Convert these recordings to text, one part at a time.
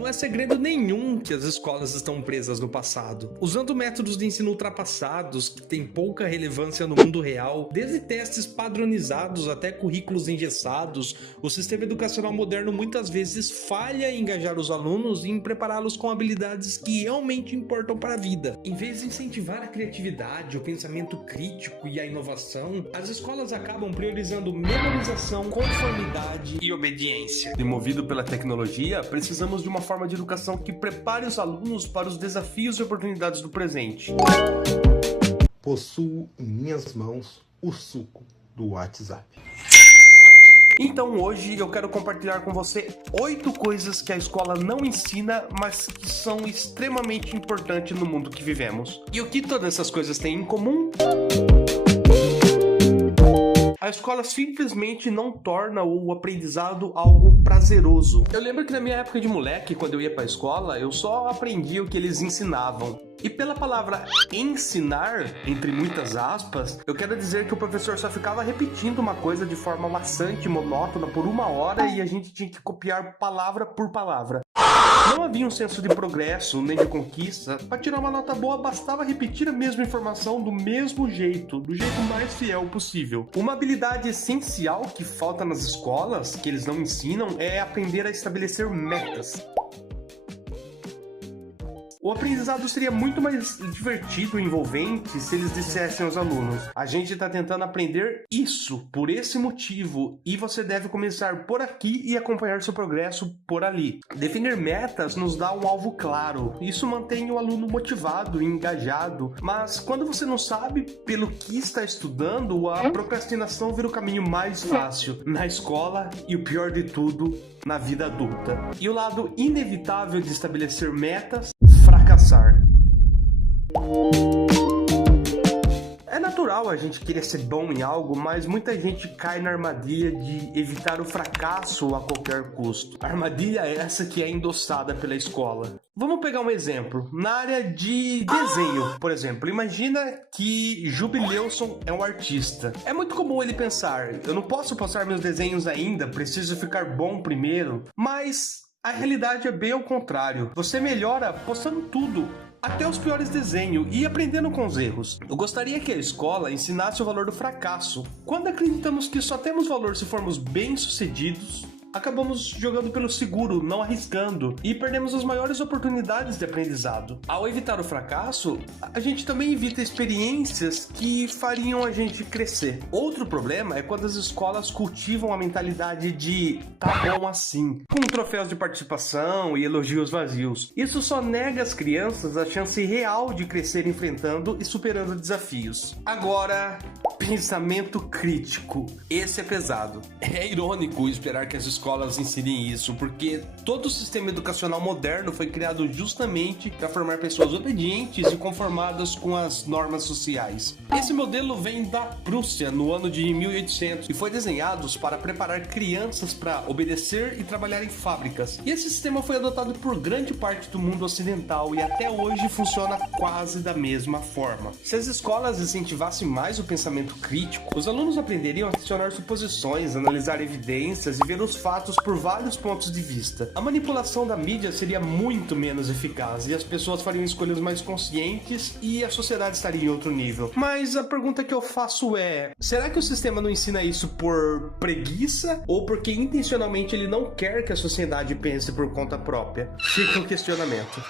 Não é segredo nenhum que as escolas estão presas no passado, usando métodos de ensino ultrapassados que têm pouca relevância no mundo real, desde testes padronizados até currículos engessados. O sistema educacional moderno muitas vezes falha em engajar os alunos e em prepará-los com habilidades que realmente importam para a vida. Em vez de incentivar a criatividade, o pensamento crítico e a inovação, as escolas acabam priorizando memorização, conformidade e obediência. E movido pela tecnologia, precisamos de uma forma de educação que prepare os alunos para os desafios e oportunidades do presente. Possuo em minhas mãos o suco do WhatsApp. Então hoje eu quero compartilhar com você 8 coisas que a escola não ensina, mas que são extremamente importantes no mundo que vivemos. E o que todas essas coisas têm em comum? A escola simplesmente não torna o aprendizado algo prazeroso. Eu lembro que na minha época de moleque, quando eu ia pra escola, eu só aprendia o que eles ensinavam. E pela palavra ensinar, entre muitas aspas, eu quero dizer que o professor só ficava repetindo uma coisa de forma maçante, monótona, por 1 hora e a gente tinha que copiar palavra por palavra. Não havia um senso de progresso nem de conquista. Para tirar uma nota boa, bastava repetir a mesma informação do mesmo jeito, do jeito mais fiel possível. Uma habilidade essencial que falta nas escolas, que eles não ensinam, é aprender a estabelecer metas. O aprendizado seria muito mais divertido e envolvente se eles dissessem aos alunos: a gente está tentando aprender isso, por esse motivo, e você deve começar por aqui e acompanhar seu progresso por ali. Definir metas nos dá um alvo claro, isso mantém o aluno motivado e engajado, mas quando você não sabe pelo que está estudando, a procrastinação vira o caminho mais fácil na escola e, o pior de tudo, na vida adulta. E o lado inevitável de estabelecer metas: fracassar. É natural a gente querer ser bom em algo, mas muita gente cai na armadilha de evitar o fracasso a qualquer custo. A armadilha é essa que é endossada pela escola. Vamos pegar um exemplo. Na área de desenho, por exemplo, imagina que Jubileuson é um artista. É muito comum ele pensar: eu não posso postar meus desenhos ainda, preciso ficar bom primeiro. Mas a realidade é bem ao contrário. Você melhora postando tudo, até os piores desenhos, e aprendendo com os erros. Eu gostaria que a escola ensinasse o valor do fracasso. Quando acreditamos que só temos valor se formos bem-sucedidos, acabamos jogando pelo seguro, não arriscando, e perdemos as maiores oportunidades de aprendizado. Ao evitar o fracasso, a gente também evita experiências que fariam a gente crescer. Outro problema é quando as escolas cultivam a mentalidade de tá bom assim, com troféus de participação e elogios vazios. Isso só nega às crianças a chance real de crescer enfrentando e superando desafios. Agora, pensamento crítico. Esse é pesado. É irônico esperar que as escolas ensinem isso, porque todo o sistema educacional moderno foi criado justamente para formar pessoas obedientes e conformadas com as normas sociais. Esse modelo vem da Prússia no ano de 1800 e foi desenhado para preparar crianças para obedecer e trabalhar em fábricas. E esse sistema foi adotado por grande parte do mundo ocidental e até hoje funciona quase da mesma forma. Se as escolas incentivassem mais o pensamento crítico, os alunos aprenderiam a questionar suposições, analisar evidências e ver os fatos por vários pontos de vista. A manipulação da mídia seria muito menos eficaz e as pessoas fariam escolhas mais conscientes e a sociedade estaria em outro nível. Mas a pergunta que eu faço é: será que o sistema não ensina isso por preguiça ou porque intencionalmente ele não quer que a sociedade pense por conta própria? Fica o questionamento.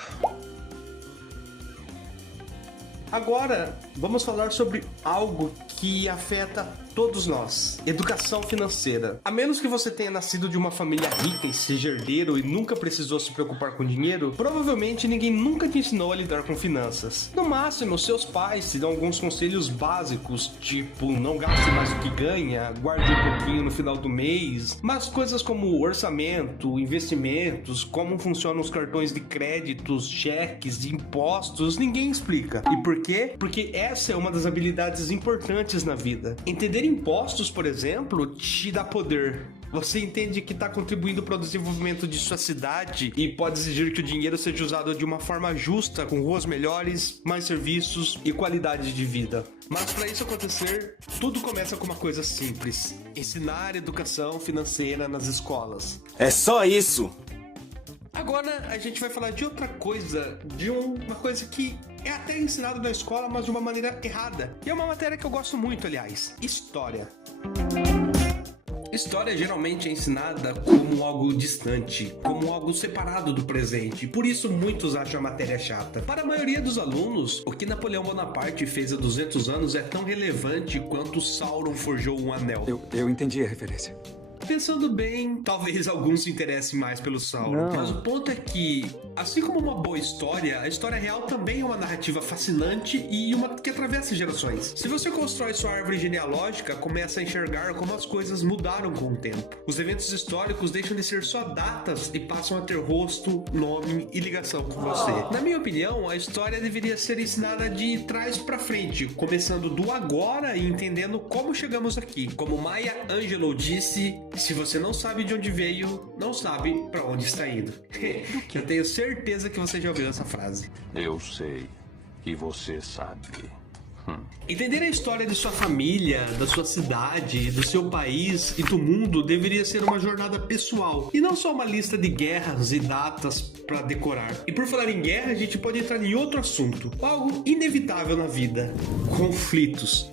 Agora, vamos falar sobre algo que afeta todos nós: educação financeira. A menos que você tenha nascido de uma família rica e seja herdeiro e nunca precisou se preocupar com dinheiro, provavelmente ninguém nunca te ensinou a lidar com finanças. No máximo, seus pais te dão alguns conselhos básicos, tipo não gaste mais do que ganha, guarde um pouquinho no final do mês, mas coisas como orçamento, investimentos, como funcionam os cartões de créditos, cheques, impostos, ninguém explica. E por quê? Porque essa é uma das habilidades importantes na vida. Entender impostos, por exemplo, te dá poder. Você entende que está contribuindo para o desenvolvimento de sua cidade e pode exigir que o dinheiro seja usado de uma forma justa, com ruas melhores, mais serviços e qualidade de vida. Mas para isso acontecer, tudo começa com uma coisa simples: ensinar educação financeira nas escolas. É só isso! Agora a gente vai falar de outra coisa, de uma coisa que é até ensinado na escola, mas de uma maneira errada. E é uma matéria que eu gosto muito, aliás: história. História geralmente é ensinada como algo distante, como algo separado do presente, e por isso muitos acham a matéria chata. Para a maioria dos alunos, o que Napoleão Bonaparte fez há 200 anos é tão relevante quanto Sauron forjou um anel. Eu entendi a referência. Pensando bem, talvez alguns se interessem mais pelo Sauron. Mas o ponto é que, assim como uma boa história, a história real também é uma narrativa fascinante e uma que atravessa gerações. Se você constrói sua árvore genealógica, começa a enxergar como as coisas mudaram com o tempo. Os eventos históricos deixam de ser só datas e passam a ter rosto, nome e ligação com você. Na minha opinião, a história deveria ser ensinada de trás pra frente, começando do agora e entendendo como chegamos aqui. Como Maya Angelou disse: se você não sabe de onde veio, não sabe pra onde está indo. Eu tenho certeza que você já ouviu essa frase. Eu sei. E você sabe. Entender a história de sua família, da sua cidade, do seu país e do mundo deveria ser uma jornada pessoal e não só uma lista de guerras e datas pra decorar. E por falar em guerra, a gente pode entrar em outro assunto, algo inevitável na vida: conflitos.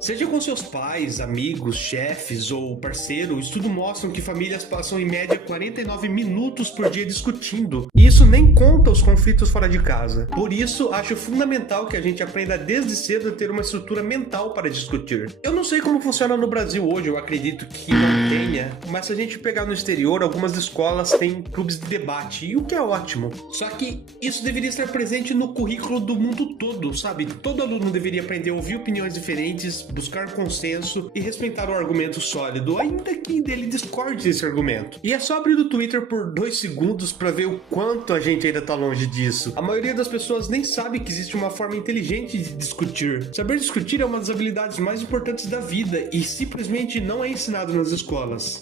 Seja com seus pais, amigos, chefes ou parceiro, estudos mostram que famílias passam em média 49 minutos por dia discutindo. E isso nem conta os conflitos fora de casa. Por isso, acho fundamental que a gente aprenda desde cedo a ter uma estrutura mental para discutir. Eu não sei como funciona no Brasil hoje, eu acredito que não tenha, mas se a gente pegar no exterior, algumas escolas têm clubes de debate, e o que é ótimo. Só que isso deveria estar presente no currículo do mundo todo, sabe? Todo aluno deveria aprender a ouvir opiniões diferentes, buscar consenso e respeitar o argumento sólido, ainda que dele discorde desse argumento. E é só abrir o Twitter por 2 segundos pra ver o quanto a gente ainda tá longe disso. A maioria das pessoas nem sabe que existe uma forma inteligente de discutir. Saber discutir é uma das habilidades mais importantes da vida e simplesmente não é ensinado nas escolas.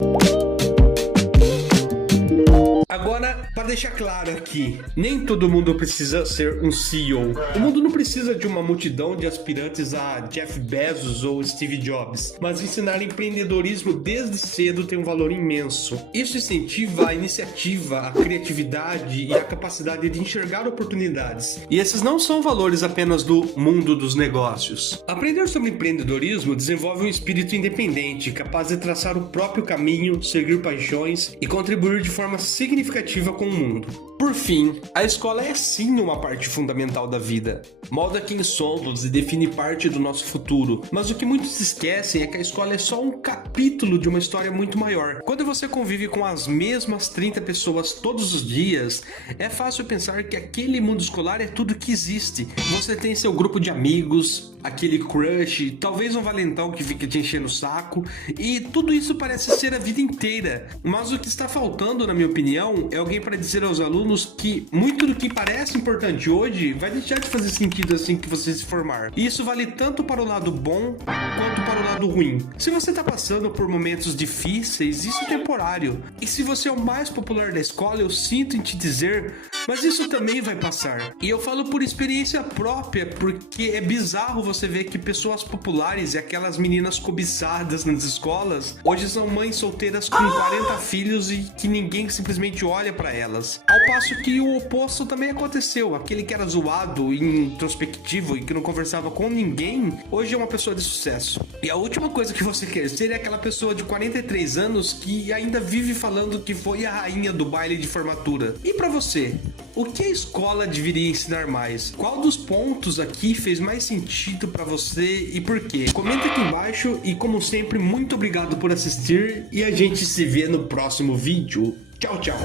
Agora, para deixar claro aqui, nem todo mundo precisa ser um CEO. O mundo não precisa de uma multidão de aspirantes a Jeff Bezos ou Steve Jobs, mas ensinar empreendedorismo desde cedo tem um valor imenso. Isso incentiva a iniciativa, a criatividade e a capacidade de enxergar oportunidades. E esses não são valores apenas do mundo dos negócios. Aprender sobre empreendedorismo desenvolve um espírito independente, capaz de traçar o próprio caminho, seguir paixões e contribuir de forma significativa com o mundo. Por fim, a escola é sim uma parte fundamental da vida. Molda quem somos e define parte do nosso futuro. Mas o que muitos esquecem é que a escola é só um capítulo de uma história muito maior. Quando você convive com as mesmas 30 pessoas todos os dias, é fácil pensar que aquele mundo escolar é tudo que existe. Você tem seu grupo de amigos, aquele crush, talvez um valentão que fica te enchendo o saco, e tudo isso parece ser a vida inteira. Mas o que está faltando, na minha opinião, é alguém para dizer aos alunos que muito do que parece importante hoje vai deixar de fazer sentido assim que você se formar. E isso vale tanto para o lado bom quanto para o lado ruim. Se você está passando por momentos difíceis, isso é temporário. E se você é o mais popular da escola, eu sinto em te dizer, mas isso também vai passar. E eu falo por experiência própria, porque é bizarro você ver que pessoas populares e aquelas meninas cobiçadas nas escolas hoje são mães solteiras com 40 filhos e que ninguém simplesmente olha para elas. Ao passo que o oposto também aconteceu. Aquele que era zoado, introspectivo e que não conversava com ninguém, hoje é uma pessoa de sucesso. E a última coisa que você quer ser é aquela pessoa de 43 anos que ainda vive falando que foi a rainha do baile de formatura. E pra você, o que a escola deveria ensinar mais? Qual dos pontos aqui fez mais sentido pra você e por quê? Comenta aqui embaixo e, como sempre, muito obrigado por assistir e a gente se vê no próximo vídeo. Tchau, tchau!